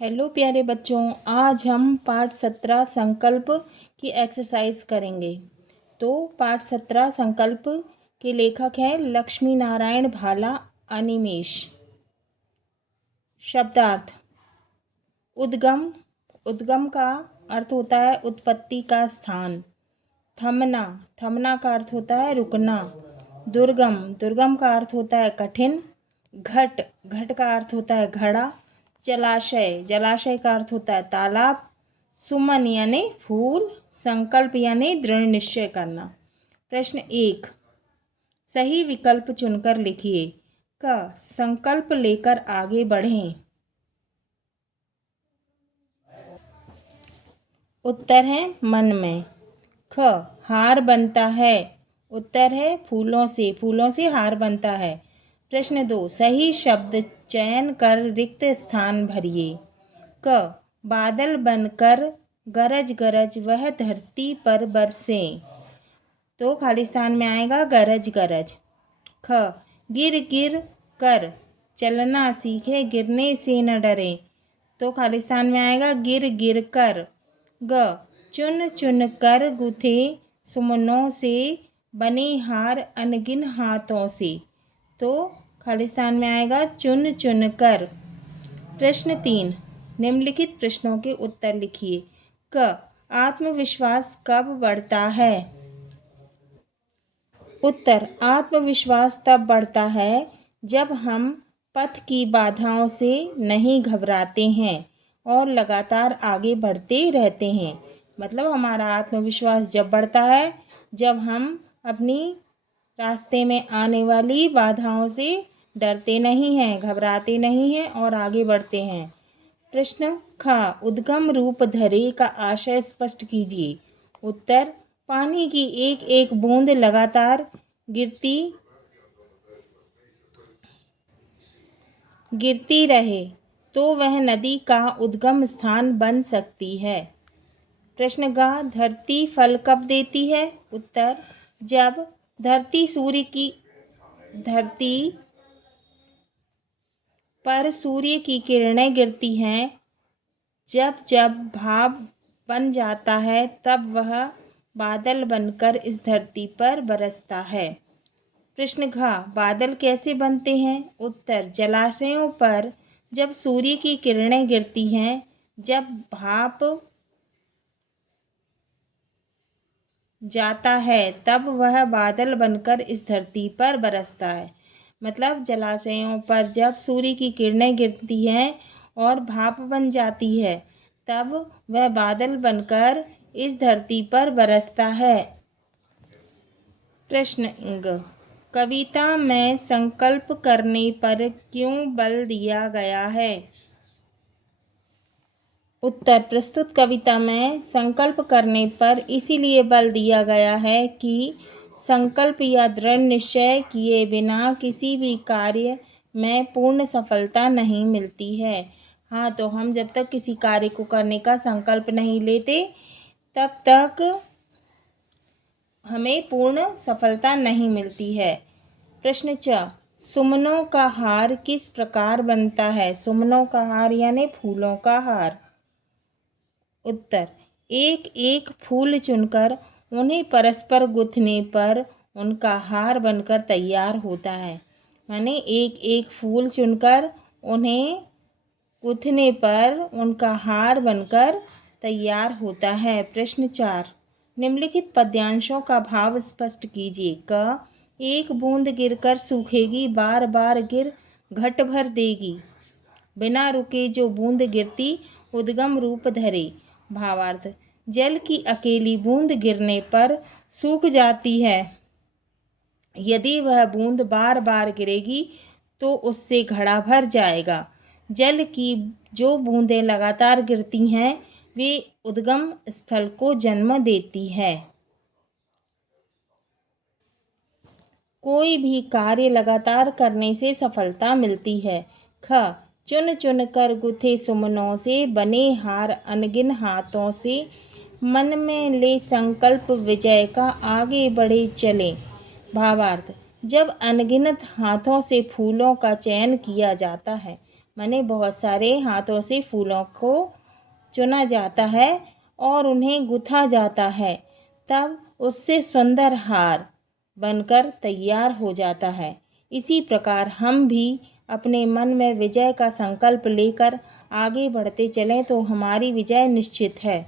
Hello प्यारे बच्चों, आज हम पाठ 17 संकल्प की एक्सरसाइज करेंगे। तो पाठ 17 संकल्प के लेखक हैं लक्ष्मी नारायण भाला अनिमेष। शब्दार्थ। उद्गम। उद्गम का अर्थ होता है उत्पत्ति का स्थान। थमना। थमना का अर्थ होता है रुकना। दुर्गम। दुर्गम का अर्थ होता है कठिन। घट। घट का अर्थ होता है घड़ा। जलाशय। जलाशय का अर्थ होता है तालाब। सुमन यानी फूल। संकल्प यानी दृढ़ निश्चय करना। प्रश्न 1, सही विकल्प चुनकर लिखिए। क, संकल्प लेकर आगे बढ़ें। उत्तर है मन में। ख, हार बनता है। उत्तर है फूलों से। फूलों से हार बनता है। प्रश्न 2, सही शब्द चयन कर रिक्त स्थान भरिए। क, बादल बनकर गरज गरज वह धरती पर बरसे। तो खाली स्थान में आएगा गरज गरज। ख, गिर गिर कर चलना सीखे गिरने से न डरे। तो खाली स्थान में आएगा गिर गिर कर। ग, चुन चुन कर गुथे सुमनों से बने हार अनगिन हाथों से। तो खाली स्थान में आएगा चुन चुन कर। प्रश्न 3, निम्नलिखित प्रश्नों के उत्तर लिखिए। क, आत्मविश्वास कब बढ़ता है। उत्तर, आत्मविश्वास तब बढ़ता है जब हम पथ की बाधाओं से नहीं घबराते हैं और लगातार आगे बढ़ते रहते हैं। मतलब हमारा आत्मविश्वास जब बढ़ता है जब हम अपनी रास्ते में आने वाली बाधाओं से डरते नहीं हैं, घबराते नहीं हैं और आगे बढ़ते हैं। प्रश्न ख, उद्गम रूप धरे का आशय स्पष्ट कीजिए। उत्तर, पानी की एक एक बूंद लगातार गिरती रहे तो वह नदी का उद्गम स्थान बन सकती है। प्रश्न ग, धरती फल कब देती है। उत्तर, जब धरती पर सूर्य की किरणें गिरती हैं। जब जब भाप बन जाता है तब वह बादल बनकर इस धरती पर बरसता है। प्रश्न घ, बादल कैसे बनते हैं। उत्तर, जलाशयों पर जब सूर्य की किरणें गिरती हैं, जब भाप जाता है तब वह बादल बनकर इस धरती पर बरसता है। मतलब जलाशयों पर जब सूर्य की किरणें गिरती हैं और भाप बन जाती है तब वह बादल बनकर इस धरती पर बरसता है। प्रश्न ग, कविता में संकल्प करने पर क्यों बल दिया गया है। उत्तर, प्रस्तुत कविता में संकल्प करने पर इसीलिए बल दिया गया है कि संकल्प या दृढ़ निश्चय किए बिना किसी भी कार्य में पूर्ण सफलता नहीं मिलती है। हाँ, तो हम जब तक किसी कार्य को करने का संकल्प नहीं लेते तब तक हमें पूर्ण सफलता नहीं मिलती है। प्रश्न च, सुमनों का हार किस प्रकार बनता है। सुमनों का हार यानी फूलों का हार। उत्तर, एक एक फूल चुनकर उन्हें परस्पर गुथने पर उनका हार बनकर तैयार होता है। माने एक एक फूल चुनकर उन्हें गुथने पर उनका हार बनकर तैयार होता है। प्रश्न 4, निम्नलिखित पद्यांशों का भाव स्पष्ट कीजिए। क, एक बूंद गिरकर सूखेगी बार बार गिर घट भर देगी। बिना रुके जो बूंद गिरती उद्गम रूप धरे। भावार्थ, जल की अकेली बूंद गिरने पर सूख जाती है। यदि वह बूंद बार बार गिरेगी तो उससे घड़ा भर जाएगा। जल की जो बूंदें लगातार गिरती हैं वे उद्गम स्थल को जन्म देती है। कोई भी कार्य लगातार करने से सफलता मिलती है। ख, चुन चुन कर गुथे सुमनों से बने हार अनगिन हाथों से मन में ले संकल्प विजय का आगे बढ़े चले। भावार्थ, जब अनगिनत हाथों से फूलों का चयन किया जाता है माने बहुत सारे हाथों से फूलों को चुना जाता है और उन्हें गुथा जाता है, तब उससे सुंदर हार बनकर तैयार हो जाता है। इसी प्रकार हम भी अपने मन में विजय का संकल्प लेकर आगे बढ़ते चलें तो हमारी विजय निश्चित है।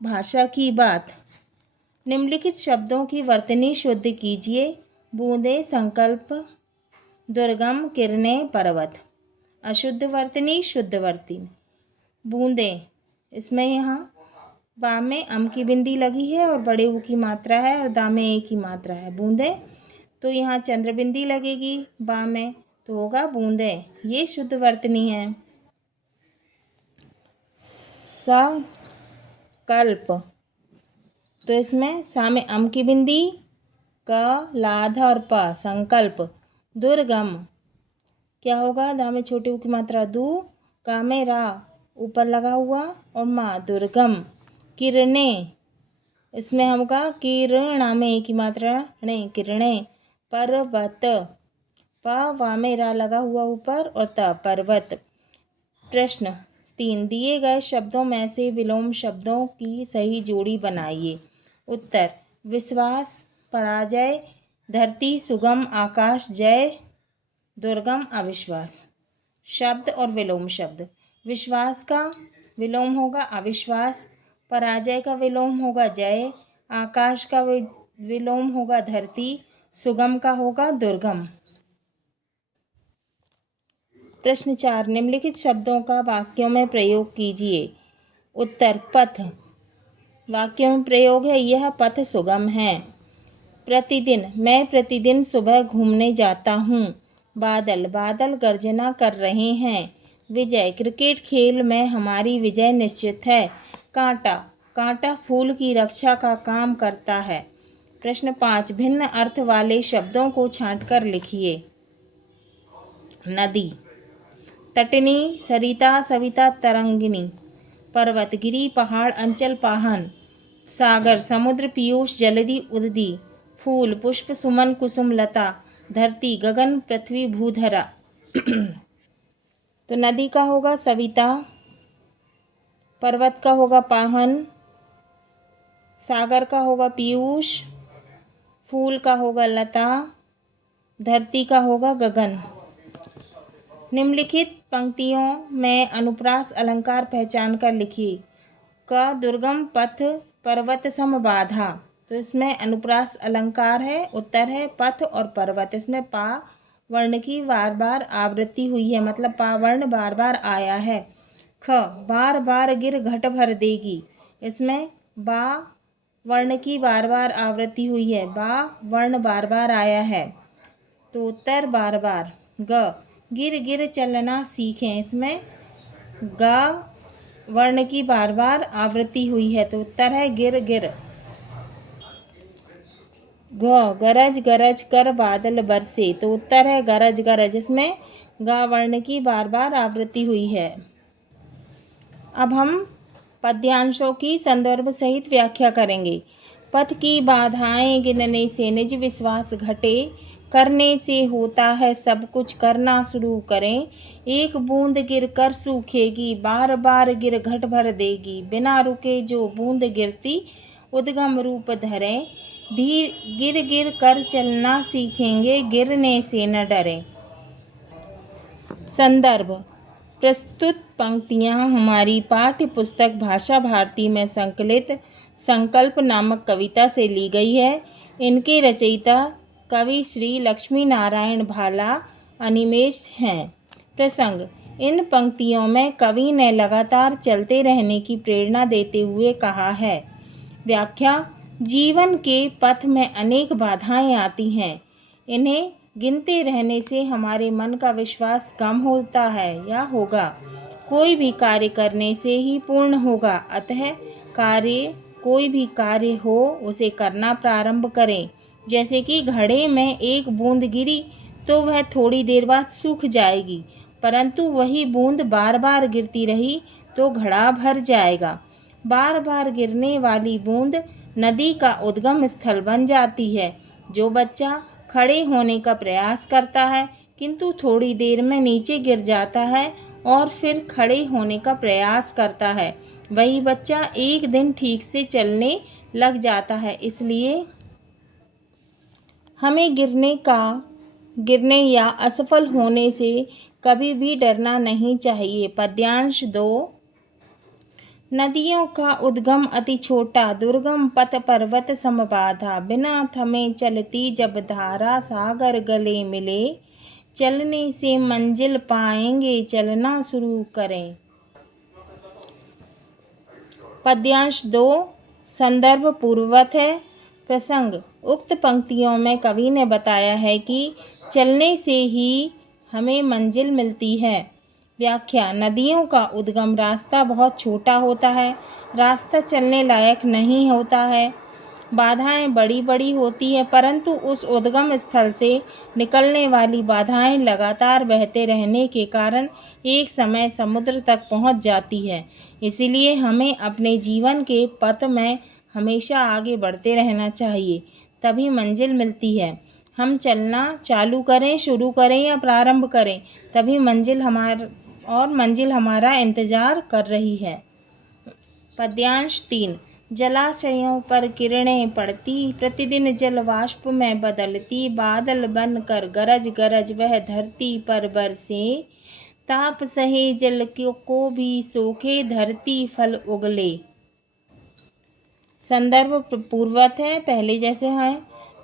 भाषा की बात। निम्नलिखित शब्दों की वर्तनी शुद्ध कीजिए। बूंदे संकल्प, दुर्गम किरणें पर्वत। अशुद्ध वर्तनी, शुद्ध वर्तनी। बूंदे, इसमें यहाँ बा में अम की बिंदी लगी है और बड़े ऊ की मात्रा है और दा में ए की मात्रा है। बूंदे, तो यहाँ चंद्र बिंदी लगेगी बा में, तो होगा बूंदे। ये शुद्ध वर्तनी है। संकल्प, तो इसमें सा में अम की बिंदी, क लाध और प, संकल्प। दुर्गम, क्या होगा? दा में छोटे ऊ की मात्रा दू, का में रा ऊपर लगा हुआ और माँ, दुर्गम। किरणें, इसमें होगा किरणा में एक की मात्रा ने, किरणें। पर्वत, प वा में रा लगा हुआ ऊपर और त, पर्वत। प्रश्न 3, दिए गए शब्दों में से विलोम शब्दों की सही जोड़ी बनाइए। उत्तर, विश्वास, पराजय, धरती, सुगम, आकाश, जय, दुर्गम, अविश्वास। शब्द और विलोम शब्द। विश्वास का विलोम होगा अविश्वास, पराजय का विलोम होगा जय, आकाश का विलोम होगा धरती, सुगम का होगा दुर्गम। प्रश्न 4, निम्नलिखित शब्दों का वाक्यों में प्रयोग कीजिए। उत्तर, पथ। वाक्यों में प्रयोग है, यह पथ सुगम है। प्रतिदिन, मैं प्रतिदिन सुबह घूमने जाता हूँ। बादल, बादल गर्जना कर रहे हैं। विजय, क्रिकेट खेल में हमारी विजय निश्चित है। कांटा, कांटा फूल की रक्षा का काम करता है। प्रश्न 5, भिन्न अर्थ वाले शब्दों को छांटकर लिखिए। नदी, तटनी, सरिता, सविता, तरंगिणी। पर्वत, गिरी, पहाड़, अंचल, पाहन। सागर, समुद्र, पीयूष, जलधि, उदधि। फूल, पुष्प, सुमन, कुसुम, लता। धरती, गगन, पृथ्वी, भूधरा। तो नदी का होगा सविता, पर्वत का होगा पाहन, सागर का होगा पीयूष, फूल का होगा लता, धरती का होगा गगन। निम्नलिखित पंक्तियों में अनुप्रास अलंकार पहचान कर लिखिए। क, दुर्गम पथ पर्वत सम बाधा, तो इसमें अनुप्रास अलंकार है। उत्तर है पथ और पर्वत। इसमें पा वर्ण की बार बार आवृत्ति हुई है, मतलब पा वर्ण बार बार आया है। ख, बार बार गिर घट भर देगी, इसमें बा वर्ण की बार बार आवृत्ति हुई है, बा वर्ण बार बार आया है, तो उत्तर बार बार। ग, गिर गिर चलना सीखें, इसमें ग वर्ण की बार बार आवृत्ति हुई है, तो उत्तर है गिर गिर। घ, गरज गरज कर बादल बरसे, तो उत्तर है गरज गरज। इसमें गा वर्ण की बार बार आवृत्ति हुई है। अब हम पद्यांशों की संदर्भ सहित व्याख्या करेंगे। पथ की बाधाएं गिनने से निज विश्वास घटे, करने से होता है सब कुछ, करना शुरू करें। एक बूंद गिर कर सूखेगी, बार बार गिर घट भर देगी। बिना रुके जो बूंद गिरती, उद्गम रूप धरें। धीर गिर गिर कर चलना सीखेंगे, गिरने से न डरें। संदर्भ। प्रस्तुत पंक्तियाँ हमारी पाठ्य पुस्तक भाषा भारती में संकलित संकल्प नामक कविता से ली गई है। इनके रचयिता कवि श्री लक्ष्मी नारायण भाला अनिमेष हैं। प्रसंग। इन पंक्तियों में कवि ने लगातार चलते रहने की प्रेरणा देते हुए कहा है। व्याख्या। जीवन के पथ में अनेक बाधाएं आती हैं। इन्हें गिनते रहने से हमारे मन का विश्वास कम होता है या होगा। कोई भी कार्य करने से ही पूर्ण होगा, अतः कोई भी कार्य हो उसे करना प्रारंभ करें। जैसे कि घड़े में एक बूंद गिरी तो वह थोड़ी देर बाद सूख जाएगी, परंतु वही बूंद बार बार गिरती रही तो घड़ा भर जाएगा। बार बार गिरने वाली बूंद नदी का उद्गम स्थल बन जाती है। जो बच्चा खड़े होने का प्रयास करता है किंतु थोड़ी देर में नीचे गिर जाता है और फिर खड़े होने का प्रयास करता है। वही बच्चा एक दिन ठीक से चलने लग जाता है। इसलिए हमें गिरने या असफल होने से कभी भी डरना नहीं चाहिए। पद्यांश 2। नदियों का उद्गम अति छोटा, दुर्गम पथ पर्वत सम बाधा। बिना थमे चलती जब धारा, सागर गले मिले। चलने से मंजिल पाएंगे, चलना शुरू करें। पद्यांश 2 संदर्भ पूर्ववत है। प्रसंग उक्त पंक्तियों में कवि ने बताया है कि चलने से ही हमें मंजिल मिलती है। व्याख्या नदियों का उद्गम रास्ता बहुत छोटा होता है, रास्ता चलने लायक नहीं होता है, बाधाएं बड़ी बड़ी होती है, परंतु उस उद्गम स्थल से निकलने वाली बाधाएं लगातार बहते रहने के कारण एक समय समुद्र तक पहुंच जाती है। इसीलिए हमें अपने जीवन के पथ में हमेशा आगे बढ़ते रहना चाहिए, तभी मंजिल मिलती है। हम चलना चालू करें, शुरू करें या प्रारंभ करें, तभी मंजिल हमारा इंतजार कर रही है। पद्यांश 3 जलाशयों पर किरणें पड़ती, प्रतिदिन जल वाष्प में बदलती। बादल बनकर गरज गरज वह धरती पर बरसे। ताप सहे जल को भी सोखे, धरती फल उगले। संदर्भ पूर्ववत है, पहले जैसे है।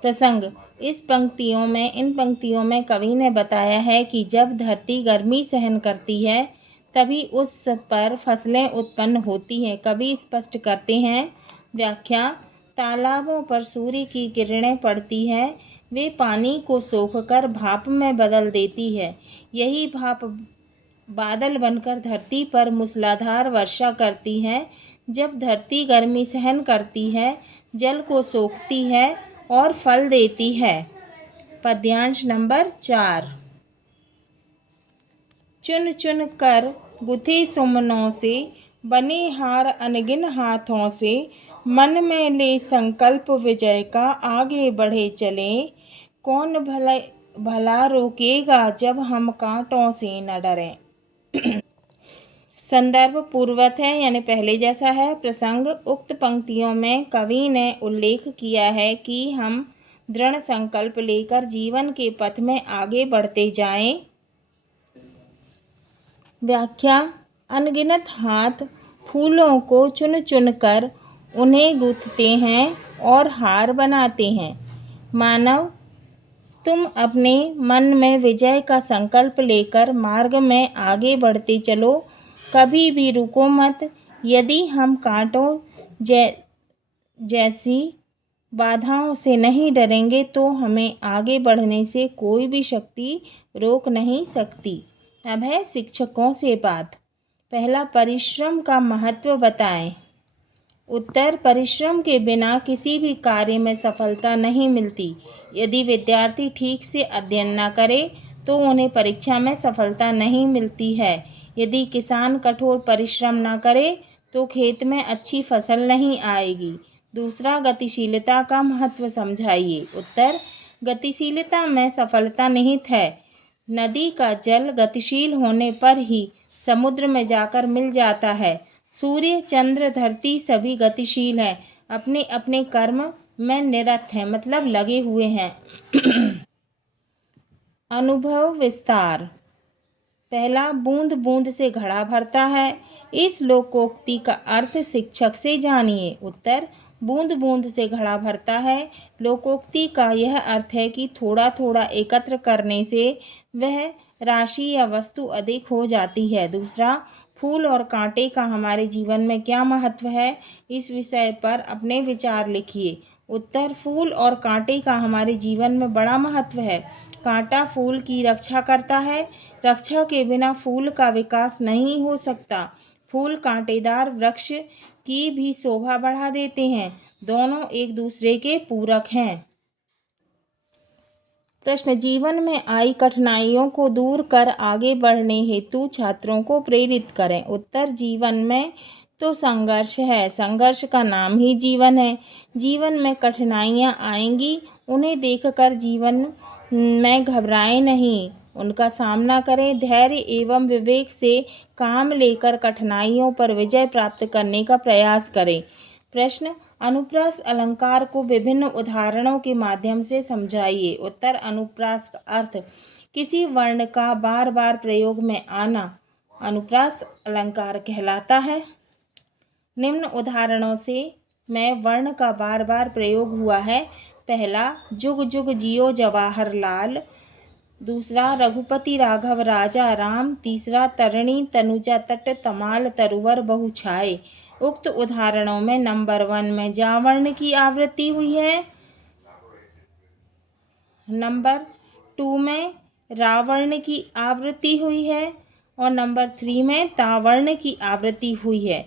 प्रसंग इन पंक्तियों में कवि ने बताया है कि जब धरती गर्मी सहन करती है तभी उस पर फसलें उत्पन्न होती हैं। कवि स्पष्ट करते हैं। व्याख्या तालाबों पर सूर्य की किरणें पड़ती है, वे पानी को सोखकर भाप में बदल देती है। यही भाप बादल बनकर धरती पर मूसलाधार वर्षा करती है। जब धरती गर्मी सहन करती है, जल को सोखती है और फल देती है। पद्यांश नंबर 4 चुन चुन कर गुथे सुमनों से, बने हार अनगिन हाथों से। मन में ले संकल्प विजय का, आगे बढ़े चले। कौन भला रोकेगा जब हम कांटों से न डरें। संदर्भ पूर्ववत है, यानी पहले जैसा है। प्रसंग उक्त पंक्तियों में कवि ने उल्लेख किया है कि हम दृढ़ संकल्प लेकर जीवन के पथ में आगे बढ़ते जाएं। व्याख्या अनगिनत हाथ फूलों को चुन चुन कर उन्हें गूंथते हैं और हार बनाते हैं। मानव, तुम अपने मन में विजय का संकल्प लेकर मार्ग में आगे बढ़ते चलो, कभी भी रुको मत। यदि हम कांटों जैसी बाधाओं से नहीं डरेंगे तो हमें आगे बढ़ने से कोई भी शक्ति रोक नहीं सकती। अब है शिक्षकों से बात। पहला, परिश्रम का महत्व बताएं। उत्तर, परिश्रम के बिना किसी भी कार्य में सफलता नहीं मिलती। यदि विद्यार्थी ठीक से अध्ययन न करे तो उन्हें परीक्षा में सफलता नहीं मिलती है। यदि किसान कठोर परिश्रम न करे तो खेत में अच्छी फसल नहीं आएगी। दूसरा, गतिशीलता का महत्व समझाइए। उत्तर, गतिशीलता में सफलता निहित है। नदी का जल गतिशील होने पर ही समुद्र में जाकर मिल जाता है। सूर्य, चंद्र, धरती सभी गतिशील हैं, अपने अपने कर्म में निरत हैं, मतलब लगे हुए हैं। अनुभव विस्तार। पहला, बूंद बूंद से घड़ा भरता है। इस लोकोक्ति का अर्थ शिक्षक से जानिए। उत्तर, बूंद बूंद से घड़ा भरता है। लोकोक्ति का यह अर्थ है कि थोड़ा थोड़ा एकत्र करने से वह राशि या वस्तु अधिक हो जाती है। दूसरा, फूल और कांटे का हमारे जीवन में क्या महत्व है, इस विषय पर अपने विचार लिखिए। उत्तर, फूल और कांटे का हमारे जीवन में बड़ा महत्व है। कांटा फूल की रक्षा करता है, रक्षा के बिना फूल का विकास नहीं हो सकता। फूल कांटेदार वृक्ष की भी शोभा बढ़ा देते हैं, दोनों एक दूसरे के पूरक हैं। प्रश्न, जीवन में आई कठिनाइयों को दूर कर आगे बढ़ने हेतु छात्रों को प्रेरित करें। उत्तर, जीवन में तो संघर्ष है, संघर्ष का नाम ही जीवन है। जीवन में कठिनाइयाँ आएंगी, उन्हें देखकर जीवन में घबराएं नहीं, उनका सामना करें। धैर्य एवं विवेक से काम लेकर कठिनाइयों पर विजय प्राप्त करने का प्रयास करें। प्रश्न, अनुप्रास अलंकार को विभिन्न उदाहरणों के माध्यम से समझाइए। उत्तर, अनुप्रास का अर्थ किसी वर्ण का बार बार प्रयोग में आना अनुप्रास अलंकार कहलाता है। निम्न उदाहरणों से मैं वर्ण का बार बार प्रयोग हुआ है। पहला, जुग जुग जियो जवाहरलाल। दूसरा, रघुपति राघव राजा राम। तीसरा, तरिणी तनुजा तट तमाल तरुवर बहु छाए। उक्त उदाहरणों में नंबर 1 में जा वर्ण की आवृत्ति हुई है, नंबर 2 में रा वर्ण की आवृत्ति हुई है और नंबर 3 में ता वर्ण की आवृत्ति हुई है।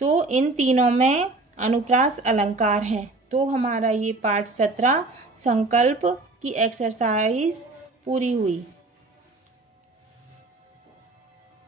तो इन तीनों में अनुप्रास अलंकार हैं। तो हमारा ये पाठ 17 संकल्प की एक्सरसाइज पूरी हुई।